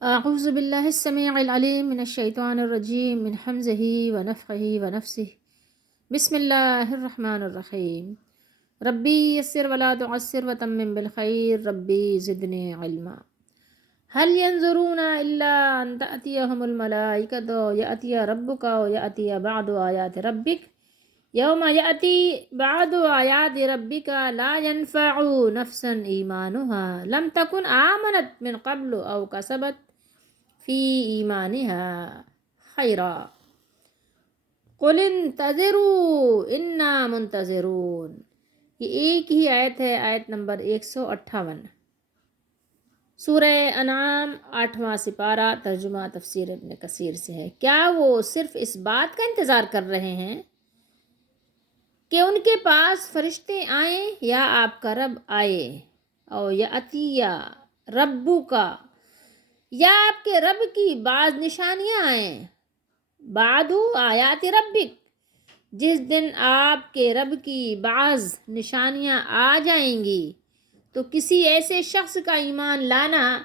اعوذ باللہ السمیع العلیم من الشیطان الرجیم من حمزہ ونفخہ ونفسہ بسم اللہ الرحمن الرحیم ربی یسر ولا تعسر وتمم بالخیر ربی زدنی علما هل ينظرون الا ان تأتيهم الملائکۃ یأتی ربک ویأتی بعض آیات ربک یوم یأتی بعض آیات ربک لا ينفع نفسا ایمانها لم تکن آمنت من قبل او کسبت فی ایمانها خیرا قل انتظروا انا منتظرون۔ یہ ایک ہی آیت ہے، آیت نمبر 158، سورہ انعام 8واں سپارہ، ترجمہ تفسیر ابن کثیر سے ہے۔ کیا وہ صرف اس بات کا انتظار کر رہے ہیں کہ ان کے پاس فرشتے آئیں یا آپ کا رب آئے، اور یاتیا ربو کا، یا آپ کے رب کی بعض نشانیاں آئیں، بعد آیات ربک، جس دن آپ کے رب کی بعض نشانیاں آ جائیں گی تو کسی ایسے شخص کا ایمان لانا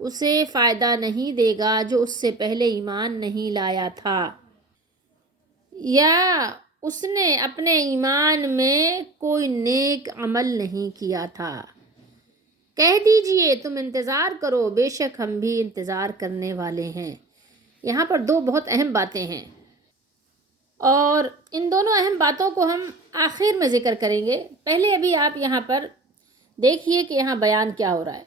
اسے فائدہ نہیں دے گا جو اس سے پہلے ایمان نہیں لایا تھا، یا اس نے اپنے ایمان میں کوئی نیک عمل نہیں کیا تھا۔ کہہ دیجئے تم انتظار کرو، بے شک ہم بھی انتظار کرنے والے ہیں۔ یہاں پر دو بہت اہم باتیں ہیں، اور ان دونوں اہم باتوں کو ہم آخر میں ذکر کریں گے۔ پہلے ابھی آپ یہاں پر دیکھیے کہ یہاں بیان کیا ہو رہا ہے۔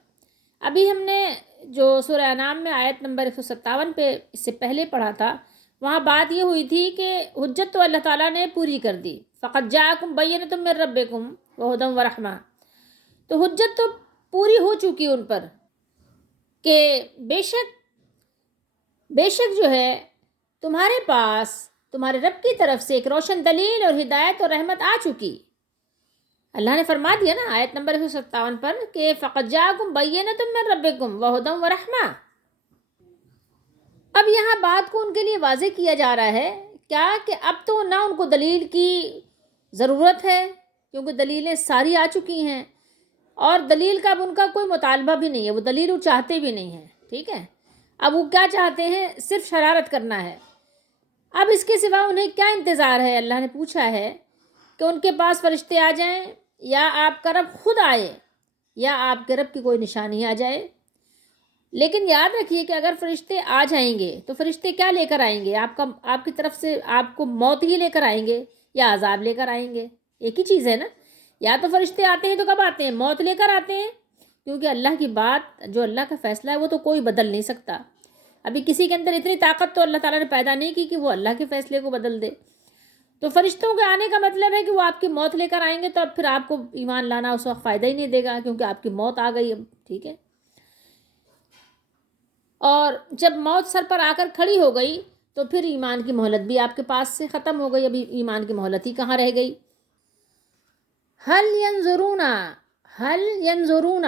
ابھی ہم نے جو سورہ انعام میں آیت نمبر 157 پہ اس سے پہلے پڑھا تھا، وہاں بات یہ ہوئی تھی کہ حجت تو اللہ تعالیٰ نے پوری کر دی، فقط جاءکم بینۃ من ربکم وہدی ورحمہ، تو حجت تو پوری ہو چکی ان پر کہ بے شک جو ہے تمہارے پاس تمہارے رب کی طرف سے ایک روشن دلیل اور ہدایت اور رحمت آ چکی۔ اللہ نے فرما دیا نا آیت نمبر 157 پر کہ فقط جاءکم بینۃ من ربکم وہدی ورحمہ۔ اب یہاں بات کو ان کے لیے واضح کیا جا رہا ہے کیا کہ اب تو نہ ان کو دلیل کی ضرورت ہے، کیونکہ دلیلیں ساری آ چکی ہیں، اور دلیل کا اب ان کا کوئی مطالبہ بھی نہیں ہے، وہ دلیل وہ چاہتے بھی نہیں ہیں، ٹھیک ہے۔ اب وہ کیا چاہتے ہیں؟ صرف شرارت کرنا ہے۔ اب اس کے سوا انہیں کیا انتظار ہے؟ اللہ نے پوچھا ہے کہ ان کے پاس فرشتے آ جائیں، یا آپ کا رب خود آئے، یا آپ کے رب کی کوئی نشانی آ جائے۔ لیکن یاد رکھیے کہ اگر فرشتے آ جائیں گے تو فرشتے کیا لے کر آئیں گے؟ آپ کی طرف سے آپ کو موت ہی لے کر آئیں گے یا عذاب لے کر آئیں گے؟ ایک ہی چیز ہے نا۔ یا تو فرشتے آتے ہیں تو کب آتے ہیں؟ موت لے کر آتے ہیں، کیونکہ اللہ کی بات جو اللہ کا فیصلہ ہے وہ تو کوئی بدل نہیں سکتا۔ ابھی کسی کے اندر اتنی طاقت تو اللہ تعالیٰ نے پیدا نہیں کی کہ وہ اللہ کے فیصلے کو بدل دے۔ تو فرشتوں کے آنے کا مطلب ہے کہ وہ آپ کی موت لے کر آئیں گے، تو اب پھر آپ کو ایمان لانا اس وقت فائدہ ہی نہیں دے گا، کیونکہ آپ کی موت آ گئی اب، ٹھیک ہے۔ اور جب موت سر پر آ کر کھڑی ہو گئی تو پھر ایمان کی مہلت بھی آپ کے پاس سے ختم ہو گئی، ابھی ایمان کی مہلت ہی کہاں رہ گئی۔ ہل ینظرون،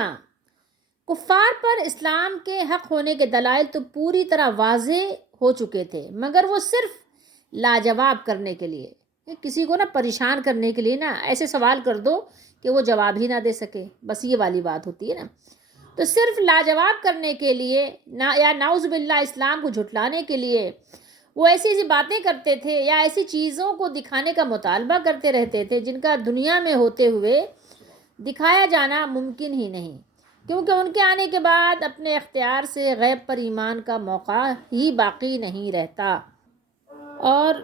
کفار پر اسلام کے حق ہونے کے دلائل تو پوری طرح واضح ہو چکے تھے، مگر وہ صرف لاجواب کرنے کے لیے، کسی کو نا پریشان کرنے کے لیے نا ایسے سوال کر دو کہ وہ جواب ہی نہ دے سکے، بس یہ والی بات ہوتی ہے نا۔ تو صرف لاجواب کرنے کے لیے یا نعوذ باللہ اسلام کو جھٹلانے کے لیے وہ ایسی ایسی باتیں کرتے تھے، یا ایسی چیزوں کو دکھانے کا مطالبہ کرتے رہتے تھے جن کا دنیا میں ہوتے ہوئے دکھایا جانا ممکن ہی نہیں، کیونکہ ان کے آنے کے بعد اپنے اختیار سے غیب پر ایمان کا موقع ہی باقی نہیں رہتا، اور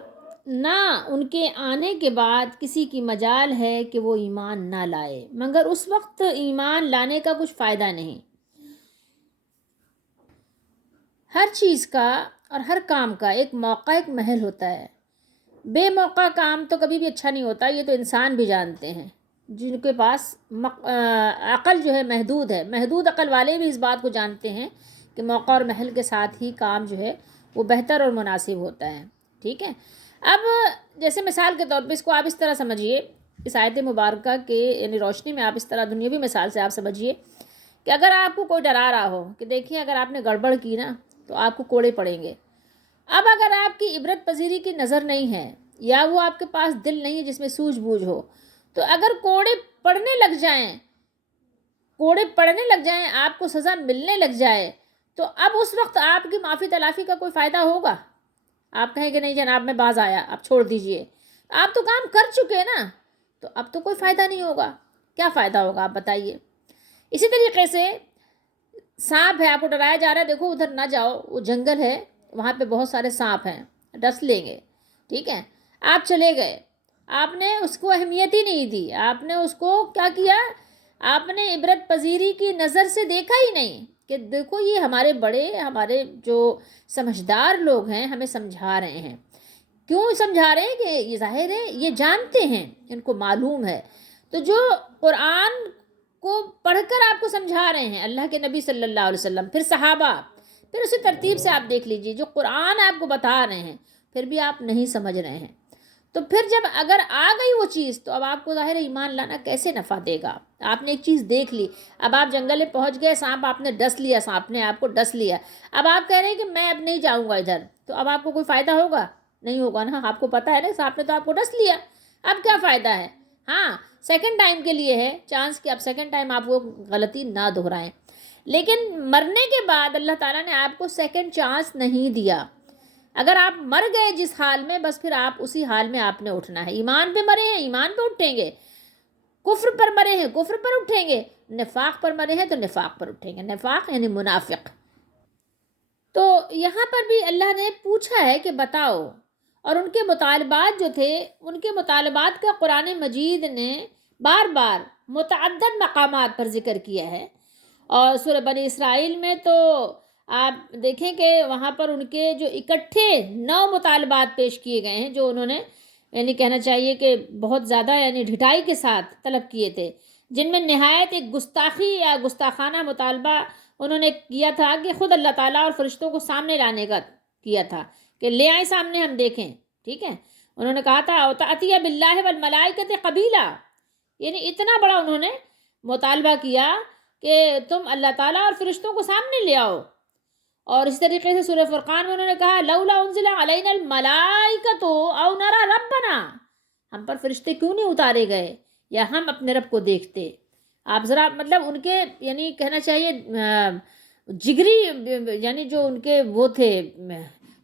نہ ان کے آنے کے بعد کسی کی مجال ہے کہ وہ ایمان نہ لائے، مگر اس وقت ایمان لانے کا کچھ فائدہ نہیں۔ ہر چیز کا اور ہر کام کا ایک موقع ایک محل ہوتا ہے، بے موقع کام تو کبھی بھی اچھا نہیں ہوتا، یہ تو انسان بھی جانتے ہیں جن کے پاس عقل جو ہے محدود ہے، محدود عقل والے بھی اس بات کو جانتے ہیں کہ موقع اور محل کے ساتھ ہی کام جو ہے وہ بہتر اور مناسب ہوتا ہے، ٹھیک ہے۔ اب جیسے مثال کے طور پہ اس کو آپ اس طرح سمجھیے، اس آیت مبارکہ کے یعنی روشنی میں آپ اس طرح دنیاوی مثال سے آپ سمجھیے کہ اگر آپ کو کوئی ڈرا رہا ہو کہ دیکھیں اگر آپ نے گڑبڑ کی نا تو آپ کو کوڑے پڑیں گے۔ اب اگر آپ کی عبرت پذیری کی نظر نہیں ہے، یا وہ آپ کے پاس دل نہیں ہے جس میں سوجھ بوجھ ہو، تو اگر کوڑے پڑنے لگ جائیں، آپ کو سزا ملنے لگ جائے، تو اب اس وقت آپ کی معافی تلافی کا کوئی فائدہ ہوگا؟ آپ کہیں کہ نہیں جناب میں باز آیا، اب چھوڑ دیجئے، آپ تو کام کر چکے نا، تو اب تو کوئی فائدہ نہیں ہوگا. کیا فائدہ ہوگا آپ بتائیے؟ اسی طریقے سے سانپ ہے، آپ کو ڈرایا جا رہا ہے دیکھو ادھر نہ جاؤ، وہ جنگل ہے، وہاں پہ بہت سارے سانپ ہیں، ڈس لیں گے، ٹھیک ہے، آپ چلے گئے، آپ نے اس کو اہمیت ہی نہیں دی، آپ نے اس کو کیا کیا، آپ نے عبرت پذیری کی نظر سے دیکھا ہی نہیں کہ دیکھو یہ ہمارے بڑے، ہمارے جو سمجھدار لوگ ہیں ہمیں سمجھا رہے ہیں. کیوں سمجھا رہے ہیں؟ کہ یہ ظاہر ہے یہ جانتے ہیں، ان کو معلوم ہے. تو جو قرآن کو پڑھ کر آپ کو سمجھا رہے ہیں اللہ کے نبی صلی اللہ علیہ وسلم، پھر صحابہ، پھر اسی ترتیب سے آپ دیکھ لیجئے جو قرآن آپ کو بتا رہے ہیں، پھر بھی آپ نہیں سمجھ رہے ہیں، تو پھر جب اگر آ گئی وہ چیز تو اب آپ کو ظاہر ایمان لانا کیسے نفع دے گا؟ آپ نے ایک چیز دیکھ لی، اب آپ جنگل میں پہنچ گئے، سانپ آپ نے ڈس لیا، سانپ نے آپ کو ڈس لیا، اب آپ کہہ رہے ہیں کہ میں اب نہیں جاؤں گا ادھر، تو اب آپ کو کوئی فائدہ ہوگا؟ نہیں ہوگا نا. آپ کو پتہ ہے نا سانپ نے تو آپ کو ڈس لیا، اب کیا فائدہ ہے؟ ہاں سیکنڈ ٹائم کے لیے ہے چانس کہ اب سیکنڈ ٹائم آپ وہ غلطی نہ دہرائیں، لیکن مرنے کے بعد اللہ تعالیٰ نے آپ کو سیکنڈ چانس نہیں دیا. اگر آپ مر گئے جس حال میں، بس پھر آپ اسی حال میں آپ نے اٹھنا ہے. ایمان پہ مرے ہیں ایمان پہ اٹھیں گے، کفر پر مرے ہیں کفر پر اٹھیں گے، نفاق پر مرے ہیں تو نفاق پر اٹھیں گے. نفاق یعنی منافق. تو یہاں پر بھی اللہ نے پوچھا ہے کہ بتاؤ، اور ان کے مطالبات جو تھے، ان کے مطالبات کا قرآن مجید نے بار بار متعدد مقامات پر ذکر کیا ہے. اور سورہ بنی اسرائیل میں تو آپ دیکھیں کہ وہاں پر ان کے جو اکٹھے 9 مطالبات پیش کیے گئے ہیں، جو انہوں نے یعنی کہنا چاہیے کہ بہت زیادہ یعنی ڈھٹائی کے ساتھ طلب کیے تھے، جن میں نہایت ایک گستاخی یا گستاخانہ مطالبہ انہوں نے کیا تھا کہ خود اللہ تعالیٰ اور فرشتوں کو سامنے لانے کا کیا تھا کہ لے آئیں سامنے ہم دیکھیں. ٹھیک ہے، انہوں نے کہا تھا اوتعطیہ باللہ والملائکۃ قبیلا، یعنی اتنا بڑا انہوں نے مطالبہ کیا کہ تم اللہ تعالیٰ اور فرشتوں کو سامنے لے آؤ. اور اس طریقے سے سورہ فرقان میں انہوں نے کہا لولا انزل علینا الملائکۃ او نرى ربنا، ہم پر فرشتے کیوں نہیں اتارے گئے یا ہم اپنے رب کو دیکھتے. آپ ذرا مطلب ان کے یعنی کہنا چاہیے جگری یعنی جو ان کے وہ تھے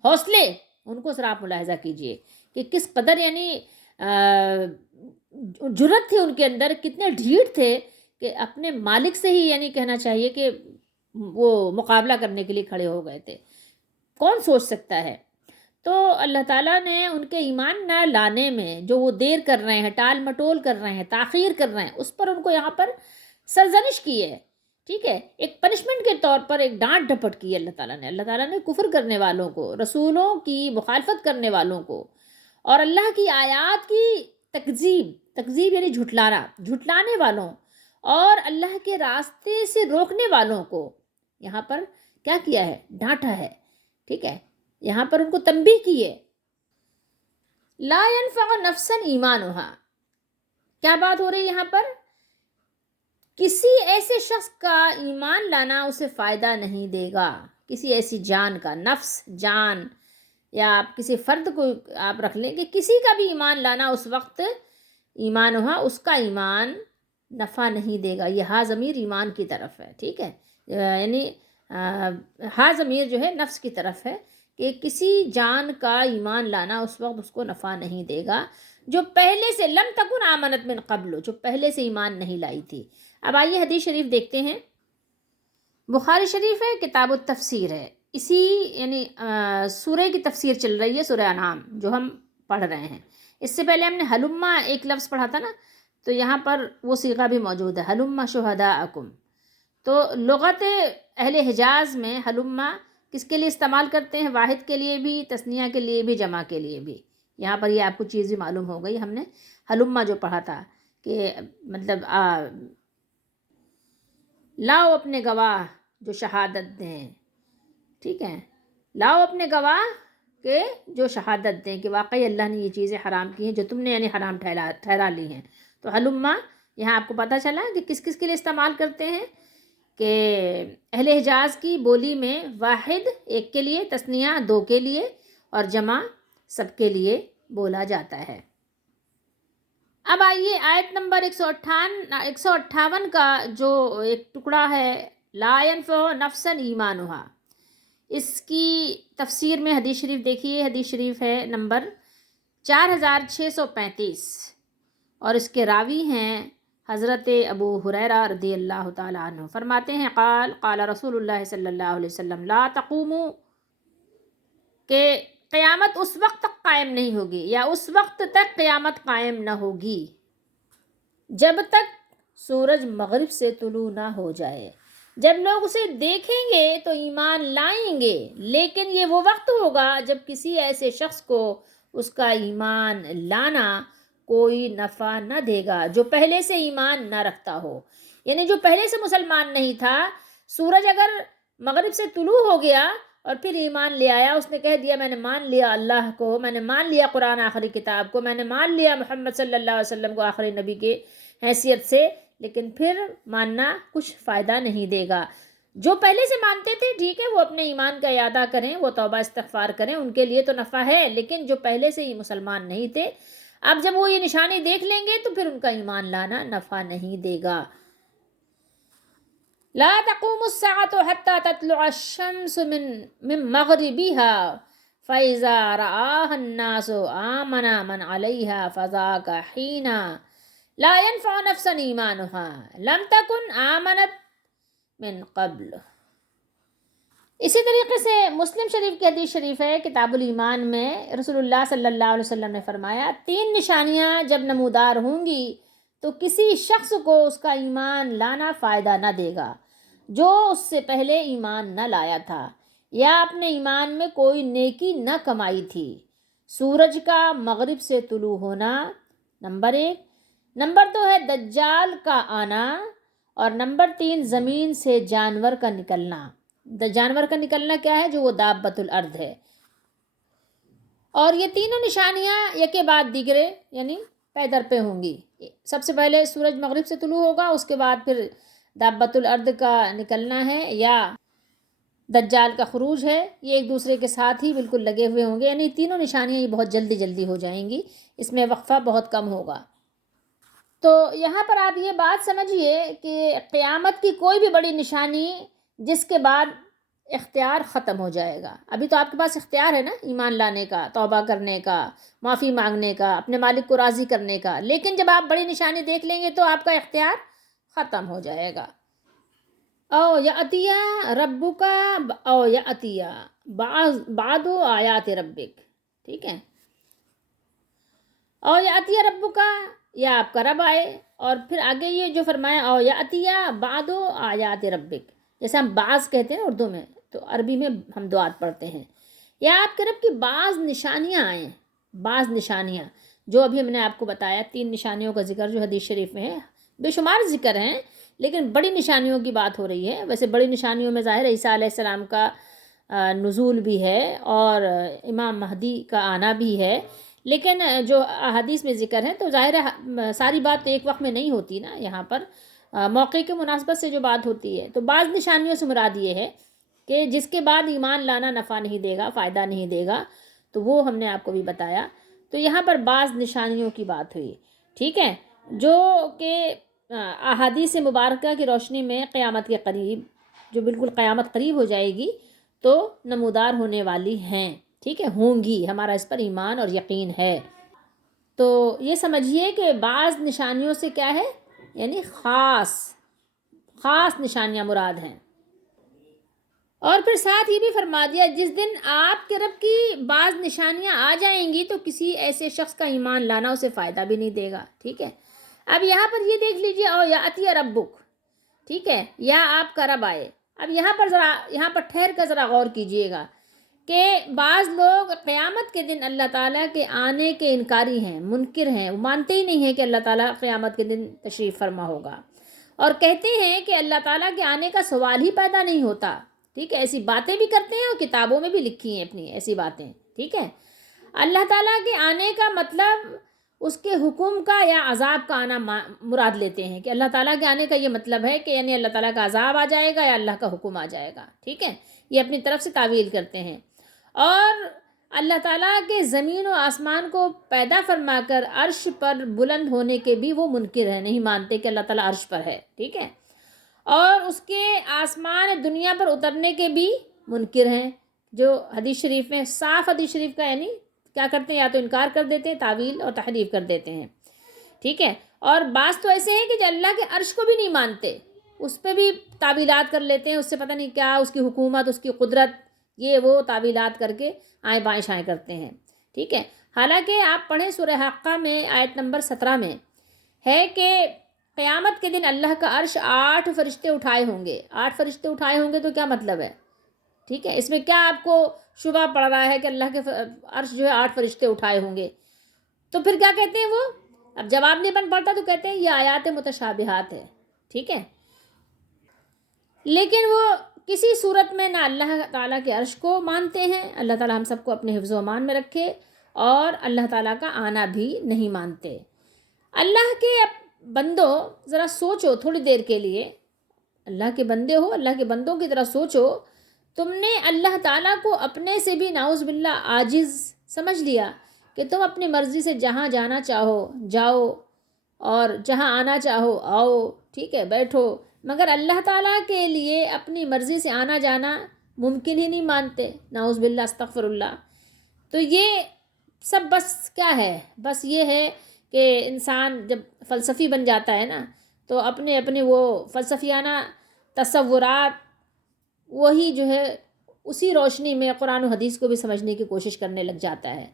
حوصلے، ان کو ذرا آپ ملاحظہ کیجئے کہ کس قدر یعنی جرأت تھی ان کے اندر، کتنے ڈھیٹ تھے کہ اپنے مالک سے ہی یعنی کہنا چاہیے کہ وہ مقابلہ کرنے کے لیے کھڑے ہو گئے تھے. کون سوچ سکتا ہے؟ تو اللہ تعالیٰ نے ان کے ایمان نہ لانے میں جو وہ دیر کر رہے ہیں، ٹال مٹول کر رہے ہیں، تاخیر کر رہے ہیں، اس پر ان کو یہاں پر سرزنش کی ہے. ٹھیک ہے، ایک پنشمنٹ کے طور پر ایک ڈانٹ ڈپٹ کی ہے اللہ تعالیٰ نے. اللہ تعالیٰ نے کفر کرنے والوں کو، رسولوں کی مخالفت کرنے والوں کو، اور اللہ کی آیات کی تکذیب یعنی جھٹلانے والوں اور اللہ کے راستے سے روکنے والوں کو یہاں پر کیا کیا ہے؟ ڈانٹا ہے. ٹھیک ہے، یہاں پر ان کو تنبیہ کی ہے. لا ينفع نفسا ایمانها، کیا بات ہو رہی ہے یہاں پر؟ کسی ایسے شخص کا ایمان لانا اسے فائدہ نہیں دے گا. کسی ایسی جان کا، نفس جان، یا آپ کسی فرد کو آپ رکھ لیں کہ کسی کا بھی ایمان لانا اس وقت ایمان ہوا، اس کا ایمان نفع نہیں دے گا. یہ ہا ضمیر ایمان کی طرف ہے. ٹھیک ہے، یعنی ہا ضمیر جو ہے نفس کی طرف ہے کہ کسی جان کا ایمان لانا اس وقت اس کو نفع نہیں دے گا جو پہلے سے لم تکن آمنت من قبل، جو پہلے سے ایمان نہیں لائی تھی. اب آئیے حدیث شریف دیکھتے ہیں. بخاری شریف ہے، کتاب التفسیر ہے، اسی یعنی سورہ کی تفسیر چل رہی ہے، سورہ انعام جو ہم پڑھ رہے ہیں. اس سے پہلے ہم نے حلما ایک لفظ پڑھا تھا نا، تو یہاں پر وہ صیغہ بھی موجود ہے، حلما شہداءکم. تو لغت اہل حجاز میں حلما کس کے لیے استعمال کرتے ہیں؟ واحد کے لیے بھی، تثنیہ کے لیے بھی، جمع کے لیے بھی. یہاں پر یہ آپ کو چیز بھی معلوم ہو گئی. ہم نے حلما جو پڑھا تھا کہ مطلب لاؤ اپنے گواہ جو شہادت دیں. ٹھیک ہے، لاؤ اپنے گواہ کہ جو شہادت دیں کہ واقعی اللہ نے یہ چیزیں حرام کی ہیں جو تم نے یعنی حرام ٹھہرا لی ہیں. تو حلما یہاں آپ کو پتہ چلا کہ کس کس کے لیے استعمال کرتے ہیں کہ اہل حجاز کی بولی میں واحد ایک کے لیے، تثنیہ 2 کے لیے، اور جمع سب کے لیے بولا جاتا ہے. اب آئیے آیت نمبر 158 کا جو ایک ٹکڑا ہے، لا ينفع نفسا ایمانها، اس کی تفسیر میں حدیث شریف دیکھیے، حدیث شریف ہے نمبر 4635 اور اس کے راوی ہیں حضرت ابو ہریرہ رضی اللہ تعالیٰ عنہ۔ فرماتے ہیں قال قال رسول اللہ صلی اللہ علیہ وسلم لا تقوموا، کہ قیامت اس وقت تک قائم نہیں ہوگی یا اس وقت تک قیامت قائم نہ ہوگی جب تک سورج مغرب سے طلوع نہ ہو جائے۔ جب لوگ اسے دیکھیں گے تو ایمان لائیں گے، لیکن یہ وہ وقت ہوگا جب کسی ایسے شخص کو اس کا ایمان لانا کوئی نفع نہ دے گا جو پہلے سے ایمان نہ رکھتا ہو۔ یعنی جو پہلے سے مسلمان نہیں تھا، سورج اگر مغرب سے طلوع ہو گیا اور پھر ایمان لے آیا، اس نے کہہ دیا میں نے مان لیا اللہ کو، میں نے مان لیا قرآن آخری کتاب کو، میں نے مان لیا محمد صلی اللہ علیہ وسلم کو آخری نبی کے حیثیت سے، لیکن پھر ماننا کچھ فائدہ نہیں دے گا۔ جو پہلے سے مانتے تھے ٹھیک ہے، وہ اپنے ایمان کا اعادہ کریں، وہ توبہ استغفار کریں، ان کے لیے تو نفع ہے، لیکن جو پہلے سے ہی مسلمان نہیں تھے، اب جب وہ یہ نشانی دیکھ لیں گے تو پھر ان کا ایمان لانا نفع نہیں دے گا۔ لا تقوم الساعة حتى تطلع الشمس من مغربها فإذا رآها الناس آمن من عليها فذاك حين لا ينفع نفسا ایمانها لم تكن آمنت من قبل۔ اسی طریقے سے مسلم شریف کی حدیث شریف ہے کتاب الایمان میں، رسول اللہ صلی اللہ علیہ وسلم نے فرمایا 3 نشانیاں جب نمودار ہوں گی تو کسی شخص کو اس کا ایمان لانا فائدہ نہ دے گا جو اس سے پہلے ایمان نہ لایا تھا یا اپنے ایمان میں کوئی نیکی نہ کمائی تھی۔ سورج کا مغرب سے طلوع ہونا نمبر 1، نمبر 2 ہے دجال کا آنا، اور نمبر 3 زمین سے جانور کا نکلنا۔ جانور کا نکلنا کیا ہے؟ جو وہ دابۃ الارض ہے۔ اور یہ تینوں نشانیاں یکے بعد دیگرے یعنی پے در پہ ہوں گی۔ سب سے پہلے سورج مغرب سے طلوع ہوگا، اس کے بعد پھر دابۃ الارض کا نکلنا ہے یا دجال کا خروج ہے، یہ ایک دوسرے کے ساتھ ہی بالکل لگے ہوئے ہوں گے، یعنی تینوں نشانیاں یہ بہت جلدی جلدی ہو جائیں گی، اس میں وقفہ بہت کم ہوگا۔ تو یہاں پر آپ یہ بات سمجھیے کہ قیامت کی کوئی بھی بڑی نشانی جس کے بعد اختیار ختم ہو جائے گا۔ ابھی تو آپ کے پاس اختیار ہے نا ایمان لانے کا، توبہ کرنے کا، معافی مانگنے کا، اپنے مالک کو راضی کرنے کا، لیکن جب آپ بڑی نشانی دیکھ لیں گے تو آپ کا اختیار ختم ہو جائے گا۔ او یاتیا ربک او یاتیا بعد آیات ربک، ٹھیک ہے، او یاتیا ربک، یا آپ کا رب آئے، اور پھر آگے یہ جو فرمایا او یاتیا بعد آیات ربک، جیسے ہم بعض کہتے ہیں اردو میں، تو عربی میں ہم دعات پڑھتے ہیں، یا آپ کے رب کی بعض نشانیاں آئیں، بعض نشانیاں جو ابھی ہم نے آپ کو بتایا 3 نشانیوں کا ذکر جو حدیث شریف میں ہے، بے شمار ذکر ہیں، لیکن بڑی نشانیوں کی بات ہو رہی ہے۔ ویسے بڑی نشانیوں میں ظاہر عیسیٰ علیہ السلام کا نزول بھی ہے اور امام مہدی کا آنا بھی ہے، لیکن جو احادیث میں ذکر ہے تو ظاہر ہے ساری بات تو ایک وقت میں نہیں ہوتی نا، یہاں پر موقع کے مناسبت سے جو بات ہوتی ہے، تو بعض نشانیوں سے مراد یہ ہے کہ جس کے بعد ایمان لانا نفع نہیں دے گا، فائدہ نہیں دے گا، تو وہ ہم نے آپ کو بھی بتایا۔ تو یہاں پر بعض نشانیوں کی بات ہوئی، ٹھیک ہے، جو کہ احادیث مبارکہ کی روشنی میں قیامت کے قریب، جو بالکل قیامت قریب ہو جائے گی تو نمودار ہونے والی ہیں، ٹھیک ہے، ہوں گی، ہمارا اس پر ایمان اور یقین ہے۔ تو یہ سمجھیے کہ بعض نشانیوں سے کیا ہے، یعنی خاص نشانیاں مراد ہیں۔ اور پھر ساتھ یہ بھی فرما دیا جس دن آپ کے رب کی بعض نشانیاں آ جائیں گی تو کسی ایسے شخص کا ایمان لانا اسے فائدہ بھی نہیں دے گا، ٹھیک ہے۔ اب یہاں پر یہ دیکھ لیجئے او یاتی ربک، ٹھیک ہے، یا آپ کا رب آئے۔ اب یہاں پر ٹھہر کر ذرا غور کیجئے گا کہ بعض لوگ قیامت کے دن اللہ تعالیٰ کے آنے کے انکاری ہیں، منکر ہیں، وہ مانتے ہی نہیں ہیں کہ اللہ تعالیٰ قیامت کے دن تشریف فرما ہوگا، اور کہتے ہیں کہ اللہ تعالیٰ کے آنے کا سوال ہی پیدا نہیں ہوتا، ٹھیک ہے، ایسی باتیں بھی کرتے ہیں اور کتابوں میں بھی لکھی ہیں اپنی ایسی باتیں، ٹھیک ہے۔ اللہ تعالیٰ کے آنے کا مطلب اس کے حکم کا یا عذاب کا آنا مراد لیتے ہیں کہ اللہ تعالیٰ کے آنے کا یہ مطلب ہے کہ یعنی اللہ تعالیٰ کا عذاب آ جائے گا یا اللہ کا حکم آ جائے گا، ٹھیک ہے، یہ اپنی طرف سے تعویل کرتے ہیں۔ اور اللہ تعالیٰ کے زمین و آسمان کو پیدا فرما کر عرش پر بلند ہونے کے بھی وہ منکر ہیں، نہیں مانتے کہ اللہ تعالیٰ عرش پر ہے، ٹھیک ہے، اور اس کے آسمان دنیا پر اترنے کے بھی منکر ہیں، جو حدیث شریف میں صاف حدیث شریف کا یعنی کیا کرتے ہیں، یا تو انکار کر دیتے ہیں، تعویل اور تحریف کر دیتے ہیں، ٹھیک ہے. اور بعض تو ایسے ہیں کہ جو اللہ کے عرش کو بھی نہیں مانتے، اس پہ بھی تعویلات کر لیتے ہیں، اس سے پتہ نہیں کیا، اس کی حکومت، اس کی قدرت، یہ وہ تعویلات کر کے آئیں بائیں شائیں کرتے ہیں، ٹھیک ہے. حالانکہ آپ پڑھیں سورہ حقہ میں آیت نمبر 17 میں ہے کہ قیامت کے دن اللہ کا عرش 8 فرشتے اٹھائے ہوں گے. 8 فرشتے اٹھائے ہوں گے تو کیا مطلب ہے، ٹھیک ہے. اس میں کیا آپ کو شبہ پڑ رہا ہے کہ اللہ کے عرش جو ہے 8 فرشتے اٹھائے ہوں گے؟ تو پھر کیا کہتے ہیں وہ، اب جواب نہیں بن پڑتا تو کہتے ہیں یہ آیات متشابہات ہے، ٹھیک ہے. لیکن وہ کسی صورت میں نہ اللہ تعالیٰ کے عرش کو مانتے ہیں، اللہ تعالیٰ ہم سب کو اپنے حفظ و امان میں رکھے، اور اللہ تعالیٰ کا آنا بھی نہیں مانتے. اللہ کے بندوں ذرا سوچو تھوڑی دیر کے لیے، اللہ کے بندے ہو، اللہ کے بندوں کی طرح سوچو، تم نے اللہ تعالیٰ کو اپنے سے بھی نعوذ باللہ عاجز سمجھ لیا کہ تم اپنی مرضی سے جہاں جانا چاہو جاؤ اور جہاں آنا چاہو آؤ، ٹھیک ہے، بیٹھو، مگر اللہ تعالیٰ کے لیے اپنی مرضی سے آنا جانا ممکن ہی نہیں مانتے، نعوذ باللہ، استغفر اللہ. تو یہ سب بس کیا ہے، بس یہ ہے کہ انسان جب فلسفی بن جاتا ہے نا تو اپنے اپنے وہ فلسفیانہ تصورات، وہی جو ہے اسی روشنی میں قرآن و حدیث کو بھی سمجھنے کی کوشش کرنے لگ جاتا ہے.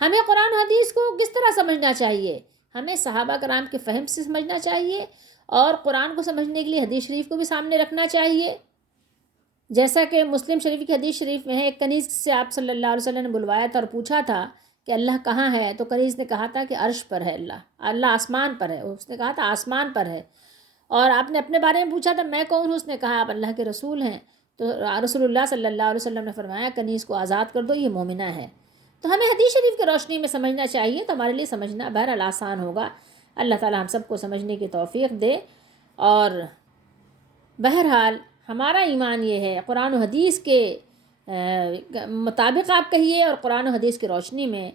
ہمیں قرآن و حدیث کو کس طرح سمجھنا چاہیے، ہمیں صحابہ کرام کے فہم سے سمجھنا چاہیے، اور قرآن کو سمجھنے کے لیے حدیث شریف کو بھی سامنے رکھنا چاہیے. جیسا کہ مسلم شریف کی حدیث شریف میں ہے، ایک کنیز سے آپ صلی اللہ علیہ وسلم نے بلوایا تھا اور پوچھا تھا کہ اللہ کہاں ہے، تو کنیز نے کہا تھا کہ عرش پر ہے، اللہ آسمان پر ہے. اس نے کہا تھا آسمان پر ہے. اور آپ نے اپنے بارے میں پوچھا تھا میں کون ہوں، اس نے کہا آپ اللہ کے رسول ہیں. تو رسول اللہ صلی اللہ علیہ وسلم نے فرمایا کنیز کو آزاد کر دو، یہ مومنہ ہے. تو ہمیں حدیث شریف کی روشنی میں سمجھنا چاہیے، تو ہمارے لیے سمجھنا بہرحال آسان ہوگا. اللہ تعالی ہم سب کو سمجھنے کی توفیق دے. اور بہرحال ہمارا ایمان یہ ہے، قرآن و حدیث کے مطابق آپ کہیے اور قرآن و حدیث کی روشنی میں،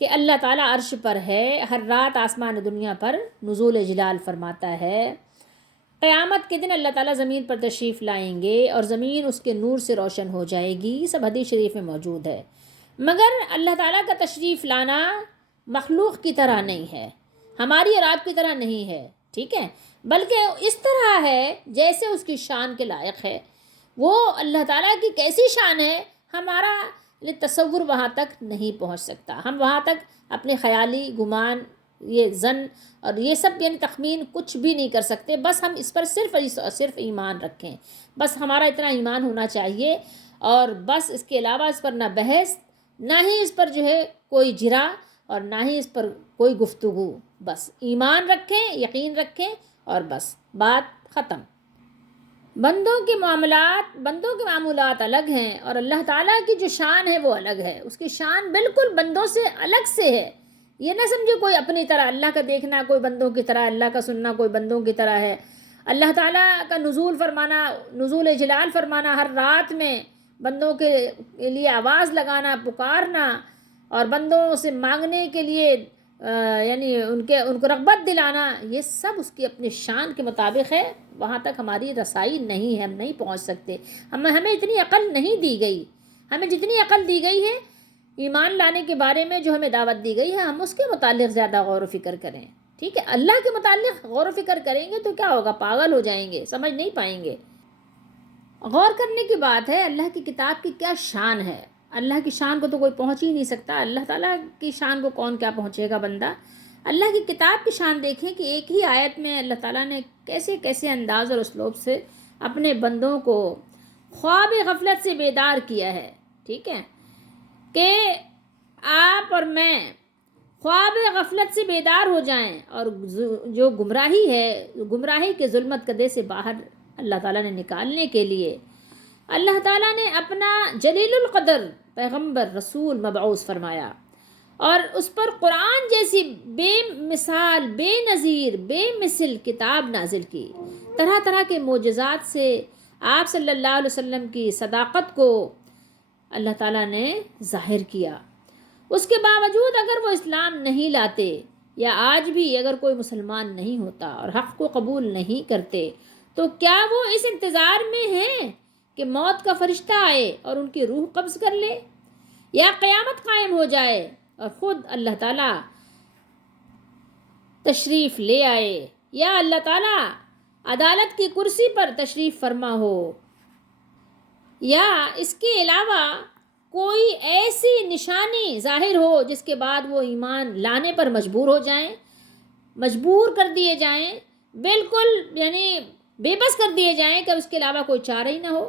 کہ اللہ تعالیٰ عرش پر ہے، ہر رات آسمان دنیا پر نزول جلال فرماتا ہے. قیامت کے دن اللہ تعالیٰ زمین پر تشریف لائیں گے اور زمین اس کے نور سے روشن ہو جائے گی. سب حدیث شریف میں موجود ہے. مگر اللہ تعالیٰ کا تشریف لانا مخلوق کی طرح نہیں ہے، ہماری اور آپ کی طرح نہیں ہے، ٹھیک ہے، بلکہ اس طرح ہے جیسے اس کی شان کے لائق ہے. وہ اللہ تعالیٰ کی کیسی شان ہے، ہمارا تصور وہاں تک نہیں پہنچ سکتا. ہم وہاں تک اپنے خیالی گمان، یہ ظن اور یہ سب یعنی تخمین کچھ بھی نہیں کر سکتے. بس ہم اس پر صرف ایمان رکھیں، بس ہمارا اتنا ایمان ہونا چاہیے. اور بس اس کے علاوہ اس پر نہ بحث، نہ ہی اس پر جو ہے کوئی جرا، اور نہ ہی اس پر کوئی گفتگو. بس ایمان رکھیں، یقین رکھیں، اور بس بات ختم. بندوں کے معاملات الگ ہیں، اور اللہ تعالیٰ کی جو شان ہے وہ الگ ہے. اس کی شان بالکل بندوں سے الگ سے ہے. یہ نہ سمجھو کوئی اپنی طرح، اللہ کا دیکھنا کوئی بندوں کی طرح، اللہ کا سننا کوئی بندوں کی طرح ہے. اللہ تعالیٰ کا نزول فرمانا، نزول جلال فرمانا، ہر رات میں بندوں کے لیے آواز لگانا، پکارنا، اور بندوں سے مانگنے کے لیے یعنی ان کو رغبت دلانا، یہ سب اس کی اپنی شان کے مطابق ہے. وہاں تک ہماری رسائی نہیں ہے، ہم نہیں پہنچ سکتے. ہمیں اتنی عقل نہیں دی گئی. ہمیں جتنی عقل دی گئی ہے ایمان لانے کے بارے میں، جو ہمیں دعوت دی گئی ہے، ہم اس کے متعلق زیادہ غور و فکر کریں، ٹھیک ہے. اللہ کے متعلق غور و فکر کریں گے تو کیا ہوگا، پاگل ہو جائیں گے، سمجھ نہیں پائیں گے. غور کرنے کی بات ہے اللہ کی کتاب کی کیا شان ہے. اللہ کی شان کو تو کوئی پہنچ ہی نہیں سکتا. اللہ تعالیٰ کی شان کو کون کیا پہنچے گا بندہ. اللہ کی کتاب کی شان دیکھیں کہ ایک ہی آیت میں اللہ تعالیٰ نے کیسے کیسے انداز اور اسلوب سے اپنے بندوں کو خواب غفلت سے بیدار کیا ہے، ٹھیک ہے، کہ آپ اور میں خواب غفلت سے بیدار ہو جائیں، اور جو گمراہی ہے، گمراہی کے ظلمت کدے سے باہر اللہ تعالیٰ نے نکالنے کے لیے اللہ تعالیٰ نے اپنا جلیل القدر پیغمبر رسول مبعوث فرمایا، اور اس پر قرآن جیسی بے مثال، بے نظیر، بے مثل کتاب نازل کی. طرح طرح کے معجزات سے آپ صلی اللہ علیہ وسلم کی صداقت کو اللہ تعالیٰ نے ظاہر کیا. اس کے باوجود اگر وہ اسلام نہیں لاتے، یا آج بھی اگر کوئی مسلمان نہیں ہوتا اور حق کو قبول نہیں کرتے، تو کیا وہ اس انتظار میں ہیں کہ موت کا فرشتہ آئے اور ان کی روح قبض کر لے، یا قیامت قائم ہو جائے اور خود اللہ تعالیٰ تشریف لے آئے، یا اللہ تعالیٰ عدالت کی کرسی پر تشریف فرما ہو، یا اس کے علاوہ کوئی ایسی نشانی ظاہر ہو جس کے بعد وہ ایمان لانے پر مجبور ہو جائیں، مجبور کر دیے جائیں، بالکل یعنی بے بس کر دیے جائیں کہ اس کے علاوہ کوئی چارہ ہی نہ ہو۔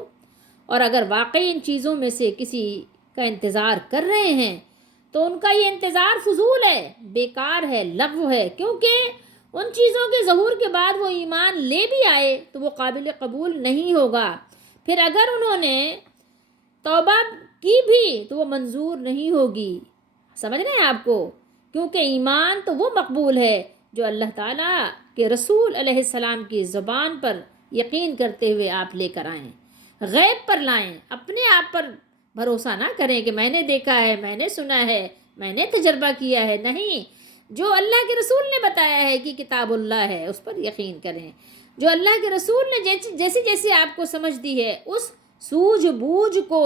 اور اگر واقعی ان چیزوں میں سے کسی کا انتظار کر رہے ہیں تو ان کا یہ انتظار فضول ہے، بیکار ہے، لغو ہے، کیونکہ ان چیزوں کے ظہور کے بعد وہ ایمان لے بھی آئے تو وہ قابل قبول نہیں ہوگا، پھر اگر انہوں نے توبہ کی بھی تو وہ منظور نہیں ہوگی۔ سمجھ رہے ہیں آپ کو؟ کیونکہ ایمان تو وہ مقبول ہے جو اللہ تعالیٰ کے رسول علیہ السلام کی زبان پر یقین کرتے ہوئے آپ لے کر آئیں، غیب پر لائیں، اپنے آپ پر بھروسہ نہ کریں کہ میں نے دیکھا ہے، میں نے سنا ہے، میں نے تجربہ کیا ہے، نہیں، جو اللہ کے رسول نے بتایا ہے کہ کتاب اللہ ہے اس پر یقین کریں، جو اللہ کے رسول نے جیسی جیسی آپ کو سمجھ دی ہے اس سوجھ بوجھ کو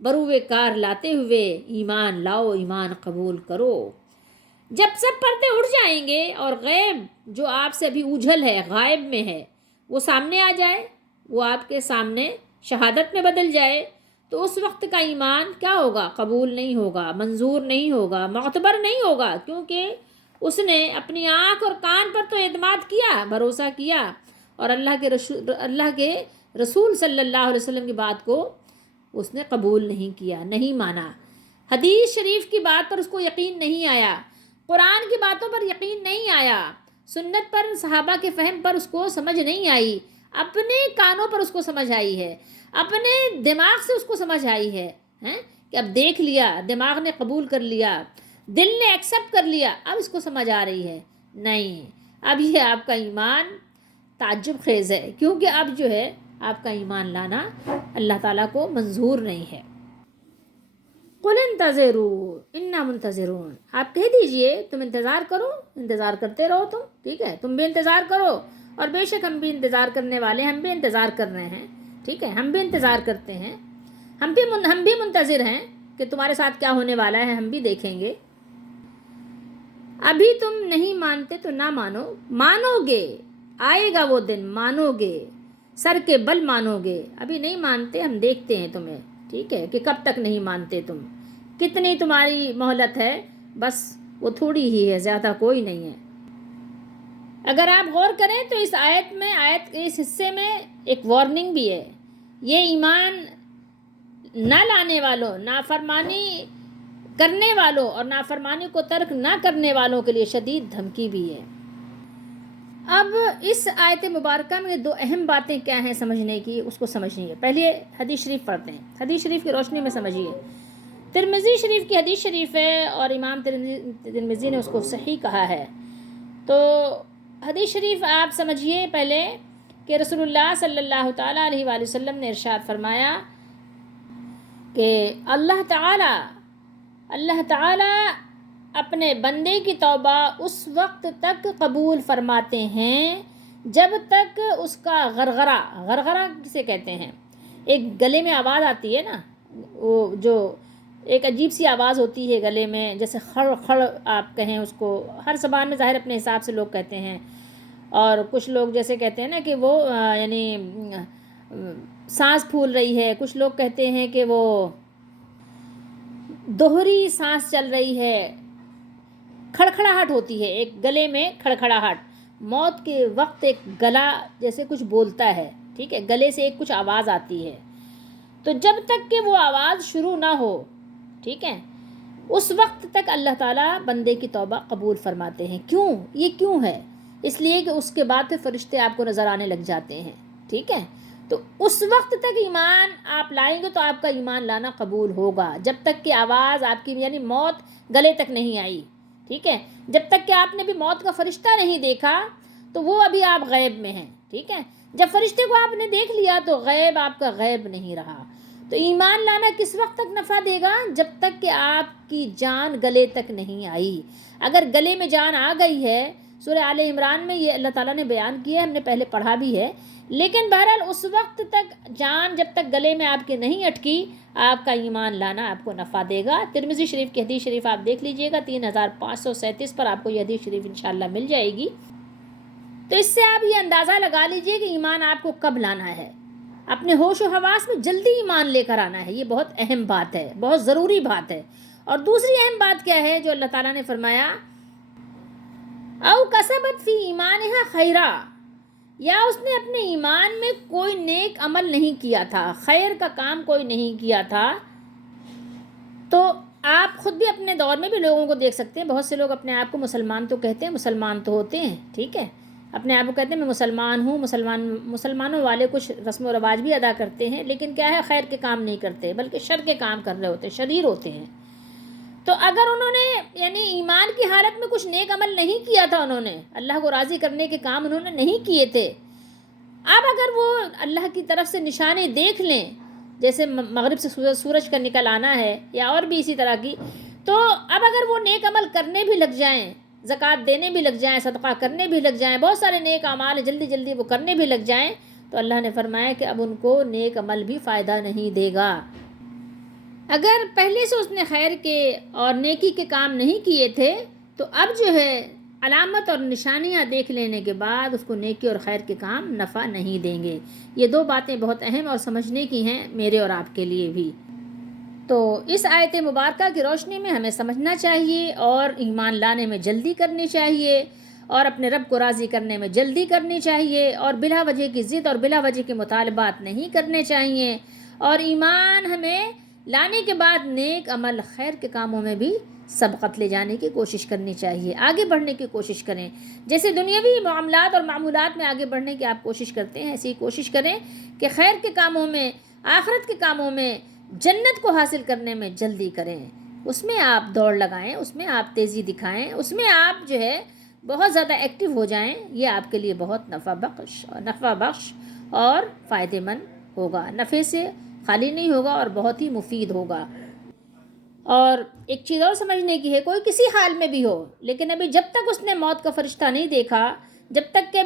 بروئے کار لاتے ہوئے ایمان لاؤ، ایمان قبول کرو۔ جب سب پردے اڑ جائیں گے اور غیب جو آپ سے ابھی اوجھل ہے، غائب میں ہے، وہ سامنے آ جائے، وہ آپ کے سامنے شہادت میں بدل جائے، تو اس وقت کا ایمان کیا ہوگا؟ قبول نہیں ہوگا، منظور نہیں ہوگا، معتبر نہیں ہوگا، کیونکہ اس نے اپنی آنکھ اور کان پر تو اعتماد کیا، بھروسہ کیا، اور اللہ کے رسول صلی اللہ علیہ وسلم کی بات کو اس نے قبول نہیں کیا، نہیں مانا، حدیث شریف کی بات پر اس کو یقین نہیں آیا، قرآن کی باتوں پر یقین نہیں آیا، سنت پر، صحابہ کے فہم پر اس کو سمجھ نہیں آئی، اپنے کانوں پر اس کو سمجھ آئی ہے، اپنے دماغ سے اس کو سمجھ آئی ہے کہ اب دیکھ لیا، دماغ نے قبول کر لیا، دل نے ایکسیپٹ کر لیا، اب اس کو سمجھ آ رہی ہے، نہیں، اب یہ آپ کا ایمان تعجب خیز ہے، کیونکہ اب جو ہے آپ کا ایمان لانا اللہ تعالیٰ کو منظور نہیں ہے۔ قُلِ انتظروا انا منتظرون، آپ کہہ دیجئے تم انتظار کرو، انتظار کرتے رہو تم، ٹھیک ہے، تم بھی انتظار کرو، اور بے شک ہم بھی انتظار کرنے والے، ہم بھی انتظار کر رہے ہیں، ٹھیک ہے، ہم بھی انتظار کرتے ہیں، ہم بھی منتظر ہیں کہ تمہارے ساتھ کیا ہونے والا ہے، ہم بھی دیکھیں گے۔ ابھی تم نہیں مانتے تو نہ مانو، مانو گے، آئے گا وہ دن، مانو گے، سر کے بل مانو گے، ابھی نہیں مانتے، ہم دیکھتے ہیں تمہیں، ٹھیک ہے، کہ کب تک نہیں مانتے تم، کتنی تمہاری مہلت ہے، بس وہ تھوڑی ہی ہے، زیادہ کوئی نہیں ہے۔ اگر آپ غور کریں تو اس آیت کے اس حصے میں ایک وارننگ بھی ہے، یہ ایمان نہ لانے والوں، نافرمانی کرنے والوں اور نافرمانی کو ترک نہ کرنے والوں کے لیے شدید دھمکی بھی ہے۔ اب اس آیت مبارکہ میں دو اہم باتیں کیا ہیں سمجھنے کی، اس کو سمجھنی ہے۔ پہلے حدیث شریف پڑھتے ہیں، حدیث شریف کی روشنی میں سمجھیے۔ ترمذی شریف کی حدیث شریف ہے اور امام ترمذی نے اس کو صحیح کہا ہے۔ تو حدیث شریف آپ سمجھیے پہلے کہ رسول اللہ صلی اللہ تعالیٰ علیہ وآلہ وسلم نے ارشاد فرمایا کہ اللہ تعالیٰ اپنے بندے کی توبہ اس وقت تک قبول فرماتے ہیں جب تک اس کا غرغرہ کسے کہتے ہیں، ایک گلے میں آواز آتی ہے نا، وہ جو ایک عجیب سی آواز ہوتی ہے گلے میں، جیسے خڑ خڑ آپ کہیں اس کو، ہر زبان میں ظاہر اپنے حساب سے لوگ کہتے ہیں، اور کچھ لوگ جیسے کہتے ہیں نا کہ وہ یعنی سانس پھول رہی ہے، کچھ لوگ کہتے ہیں کہ وہ دوہری سانس چل رہی ہے، کھڑکھڑاہٹ ہوتی ہے ایک گلے میں، کھڑکھڑاہٹ، موت کے وقت ایک گلا جیسے کچھ بولتا ہے، ٹھیک ہے، گلے سے ایک کچھ آواز آتی ہے، تو جب تک کہ وہ آواز شروع نہ ہو، ٹھیک ہے، اس وقت تک اللہ تعالیٰ بندے کی توبہ قبول فرماتے ہیں۔ کیوں؟ یہ کیوں ہے؟ اس لیے کہ اس کے بعد پھر فرشتے آپ کو نظر آنے لگ جاتے ہیں، ٹھیک ہے، تو اس وقت تک ایمان آپ لائیں گے تو آپ کا ایمان لانا قبول ہوگا، جب تک کہ آواز آپ کی یعنی موت گلے تک نہیں آئی، ٹھیک ہے، جب تک کہ آپ نے بھی موت کا فرشتہ نہیں دیکھا تو وہ ابھی آپ غیب میں ہیں، ٹھیک ہے، جب فرشتے کو آپ نے دیکھ لیا تو غیب آپ کا غیب نہیں رہا۔ تو ایمان لانا کس وقت تک نفع دے گا؟ جب تک کہ آپ کی جان گلے تک نہیں آئی۔ اگر گلے میں جان آ گئی ہے، سورہ آل عمران میں یہ اللہ تعالیٰ نے بیان کیا ہے، ہم نے پہلے پڑھا بھی ہے. لیکن بہرحال اس وقت تک جان جب تک گلے میں آپ کے نہیں اٹکی، آپ کا ایمان لانا آپ کو نفع دے گا. ترمذی شریف کی حدیث شریف آپ دیکھ لیجئے گا، 3537 پر آپ کو یہ حدیث شریف انشاءاللہ مل جائے گی. تو اس سے آپ یہ اندازہ لگا لیجئے کہ ایمان آپ کو کب لانا ہے. اپنے ہوش و حواس میں جلدی ایمان لے کر آنا ہے. یہ بہت اہم بات ہے، بہت ضروری بات ہے. اور دوسری اہم بات کیا ہے جو اللہ تعالیٰ نے فرمایا، او کسبت فی ایمانہا خیرا، یا اس نے اپنے ایمان میں کوئی نیک عمل نہیں کیا تھا، خیر کا کام کوئی نہیں کیا تھا. تو آپ خود بھی اپنے دور میں بھی لوگوں کو دیکھ سکتے ہیں، بہت سے لوگ اپنے آپ کو مسلمان تو کہتے ہیں، مسلمان تو ہوتے ہیں، ٹھیک ہے، اپنے آپ کو کہتے ہیں میں مسلمان ہوں، مسلمانوں والے کچھ رسم و رواج بھی ادا کرتے ہیں، لیکن کیا ہے، خیر کے کام نہیں کرتے بلکہ شر کے کام کر رہے ہوتے ہیں، شریر ہوتے ہیں. تو اگر انہوں نے یعنی ایمان کی حالت میں کچھ نیک عمل نہیں کیا تھا، انہوں نے اللہ کو راضی کرنے کے کام انہوں نے نہیں کیے تھے، اب اگر وہ اللہ کی طرف سے نشانے دیکھ لیں، جیسے مغرب سے سورج کا نکل آنا ہے یا اور بھی اسی طرح کی، تو اب اگر وہ نیک عمل کرنے بھی لگ جائیں، زکوٰۃ دینے بھی لگ جائیں، صدقہ کرنے بھی لگ جائیں، بہت سارے نیک اعمال جلدی جلدی وہ کرنے بھی لگ جائیں، تو اللہ نے فرمایا کہ اب ان کو نیک عمل بھی فائدہ نہیں دے گا. اگر پہلے سے اس نے خیر کے اور نیکی کے کام نہیں کیے تھے، تو اب جو ہے علامت اور نشانیاں دیکھ لینے کے بعد اس کو نیکی اور خیر کے کام نفع نہیں دیں گے. یہ دو باتیں بہت اہم اور سمجھنے کی ہیں میرے اور آپ کے لیے بھی. تو اس آیت مبارکہ کی روشنی میں ہمیں سمجھنا چاہیے اور ایمان لانے میں جلدی کرنی چاہیے، اور اپنے رب کو راضی کرنے میں جلدی کرنی چاہیے، اور بلا وجہ کی ضد اور بلا وجہ کے مطالبات نہیں کرنے چاہیے. اور ایمان ہمیں لانے کے بعد نیک عمل خیر کے کاموں میں بھی سبقت لے جانے کی کوشش کرنی چاہیے، آگے بڑھنے کی کوشش کریں. جیسے دنیاوی معاملات اور معمولات میں آگے بڑھنے کی آپ کوشش کرتے ہیں، ایسی کوشش کریں کہ خیر کے کاموں میں، آخرت کے کاموں میں، جنت کو حاصل کرنے میں جلدی کریں. اس میں آپ دوڑ لگائیں، اس میں آپ تیزی دکھائیں، اس میں آپ جو ہے بہت زیادہ ایکٹیو ہو جائیں. یہ آپ کے لیے بہت نفع بخش اور فائدہ مند ہوگا، نفع سے خالی نہیں ہوگا اور بہت ہی مفید ہوگا. اور ایک چیز اور سمجھنے کی ہے، کوئی کسی حال میں بھی ہو، لیکن ابھی جب تک اس نے موت کا فرشتہ نہیں دیکھا، جب تک کہ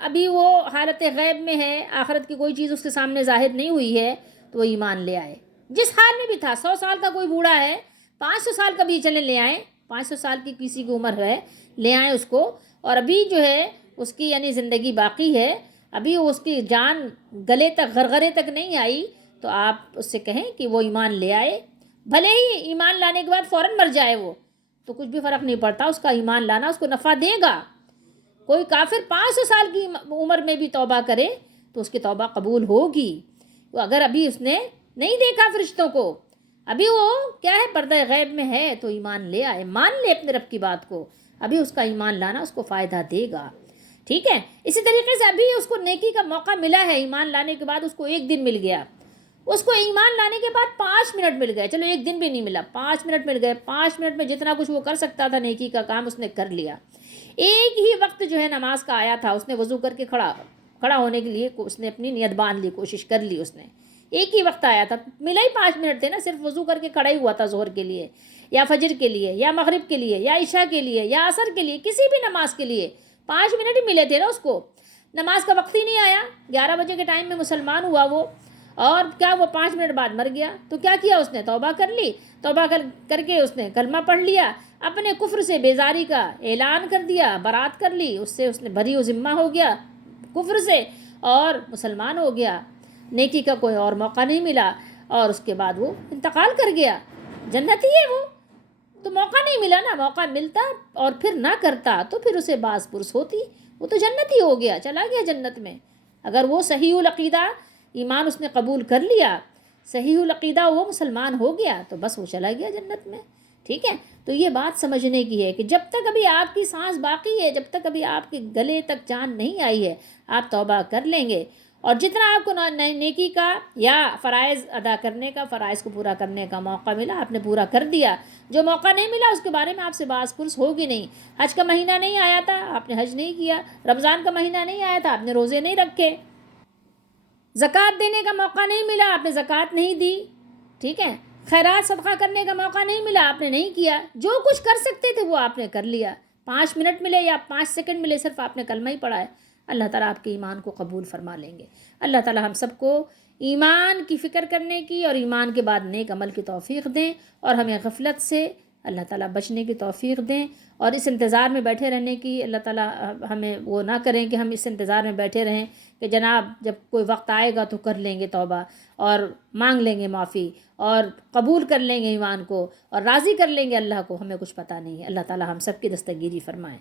ابھی وہ حالت غیب میں ہے، آخرت کی کوئی چیز اس کے سامنے ظاہر نہیں ہوئی ہے، تو وہ ایمان لے آئے. جس حال میں بھی تھا، 100 سال کا کوئی بوڑھا ہے، 500 سال کا بھی چلے لے آئیں، 500 سال کی کسی کی عمر ہے، لے آئیں اس کو، اور ابھی جو ہے اس کی یعنی زندگی باقی ہے، ابھی اس کی جان گلے تک غرغرے تک نہیں آئی، تو آپ اس سے کہیں کہ وہ ایمان لے آئے. بھلے ہی ایمان لانے کے بعد فوراً مر جائے وہ، تو کچھ بھی فرق نہیں پڑتا، اس کا ایمان لانا اس کو نفع دے گا. کوئی کافر 500 سال کی عمر میں بھی توبہ کرے تو اس کی توبہ قبول ہوگی. اگر ابھی اس نے نہیں دیکھا فرشتوں کو، ابھی وہ کیا ہے پردہ غیب میں ہے، تو ایمان لے آئے، مان لے اپنے رب کی بات کو، ابھی اس کا ایمان لانا اس کو فائدہ دے گا. ٹھیک ہے، اسی طریقے سے ابھی اس کو نیکی کا موقع ملا ہے، ایمان لانے کے بعد اس کو 1 دن مل گیا، اس کو ایمان لانے کے بعد 5 منٹ مل گئے، چلو 1 دن بھی نہیں ملا، 5 منٹ مل گئے، 5 منٹ میں جتنا کچھ وہ کر سکتا تھا نیکی کا کام اس نے کر لیا. ایک ہی وقت جو ہے نماز کا آیا تھا، اس نے وضو کر کے کھڑا ہونے کے لیے اس نے اپنی نیت باندھ لی، کوشش کر لی، اس نے ایک ہی وقت آیا تھا، ملا ہی 5 منٹ تھے نا، صرف وضو کر کے کھڑا ہی ہوا تھا ظہر کے لیے یا فجر کے لیے یا مغرب کے لیے یا عشاء کے لیے یا عصر کے لیے، کسی بھی نماز کے لیے 5 منٹ ہی ملے تھے نا اس کو. نماز کا وقت ہی نہیں آیا، 11 بجے کے ٹائم میں مسلمان ہوا وہ، اور کیا وہ 5 منٹ بعد مر گیا. تو کیا کیا اس نے؟ توبہ کر لی، توبہ کر کے اس نے کلمہ پڑھ لیا، اپنے کفر سے بیزاری کا اعلان کر دیا، برات کر لی، اس سے اس نے بری و ذمہ ہو گیا کفر سے اور مسلمان ہو گیا. نیکی کا کوئی اور موقع نہیں ملا، اور اس کے بعد وہ انتقال کر گیا. جنتی ہے وہ، تو موقع نہیں ملا نا، موقع ملتا اور پھر نہ کرتا تو پھر اسے باز پرس ہوتی، وہ تو جنتی ہو گیا، چلا گیا جنت میں. اگر وہ صحیح العقیدہ ایمان اس نے قبول کر لیا، صحیح العقیدہ وہ مسلمان ہو گیا، تو بس وہ چلا گیا جنت میں. ٹھیک ہے، تو یہ بات سمجھنے کی ہے کہ جب تک ابھی آپ کی سانس باقی ہے، جب تک ابھی آپ کے گلے تک جان نہیں آئی ہے، آپ توبہ کر لیں گے، اور جتنا آپ کو نیکی کا یا فرائض ادا کرنے کا، فرائض کو پورا کرنے کا موقع ملا، آپ نے پورا کر دیا. جو موقع نہیں ملا اس کے بارے میں آپ سے باز پرس ہوگی نہیں. حج کا مہینہ نہیں آیا تھا، آپ نے حج نہیں کیا، رمضان کا مہینہ نہیں آیا تھا، آپ نے روزے نہیں رکھے، زکوٰۃ دینے کا موقع نہیں ملا، آپ نے زکوٰۃ نہیں دی. ٹھیک ہے، خیرات صدقہ کرنے کا موقع نہیں ملا، آپ نے نہیں کیا. جو کچھ کر سکتے تھے وہ آپ نے کر لیا. 5 منٹ ملے یا 5 سیکنڈ ملے، صرف آپ نے کلمہ ہی پڑھا ہے، اللہ تعالیٰ آپ کے ایمان کو قبول فرما لیں گے۔ اللہ تعالیٰ ہم سب کو ایمان کی فکر کرنے کی اور ایمان کے بعد نیک عمل کی توفیق دیں، اور ہمیں غفلت سے اللہ تعالیٰ بچنے کی توفیق دیں، اور اس انتظار میں بیٹھے رہنے کی اللہ تعالیٰ ہمیں وہ نہ کریں کہ ہم اس انتظار میں بیٹھے رہیں کہ جناب جب کوئی وقت آئے گا تو کر لیں گے توبہ اور مانگ لیں گے معافی اور قبول کر لیں گے ایمان کو اور راضی کر لیں گے اللہ کو، ہمیں کچھ پتہ نہیں ہے۔ اللہ تعالیٰ ہم سب کی دستگیری فرمائیں۔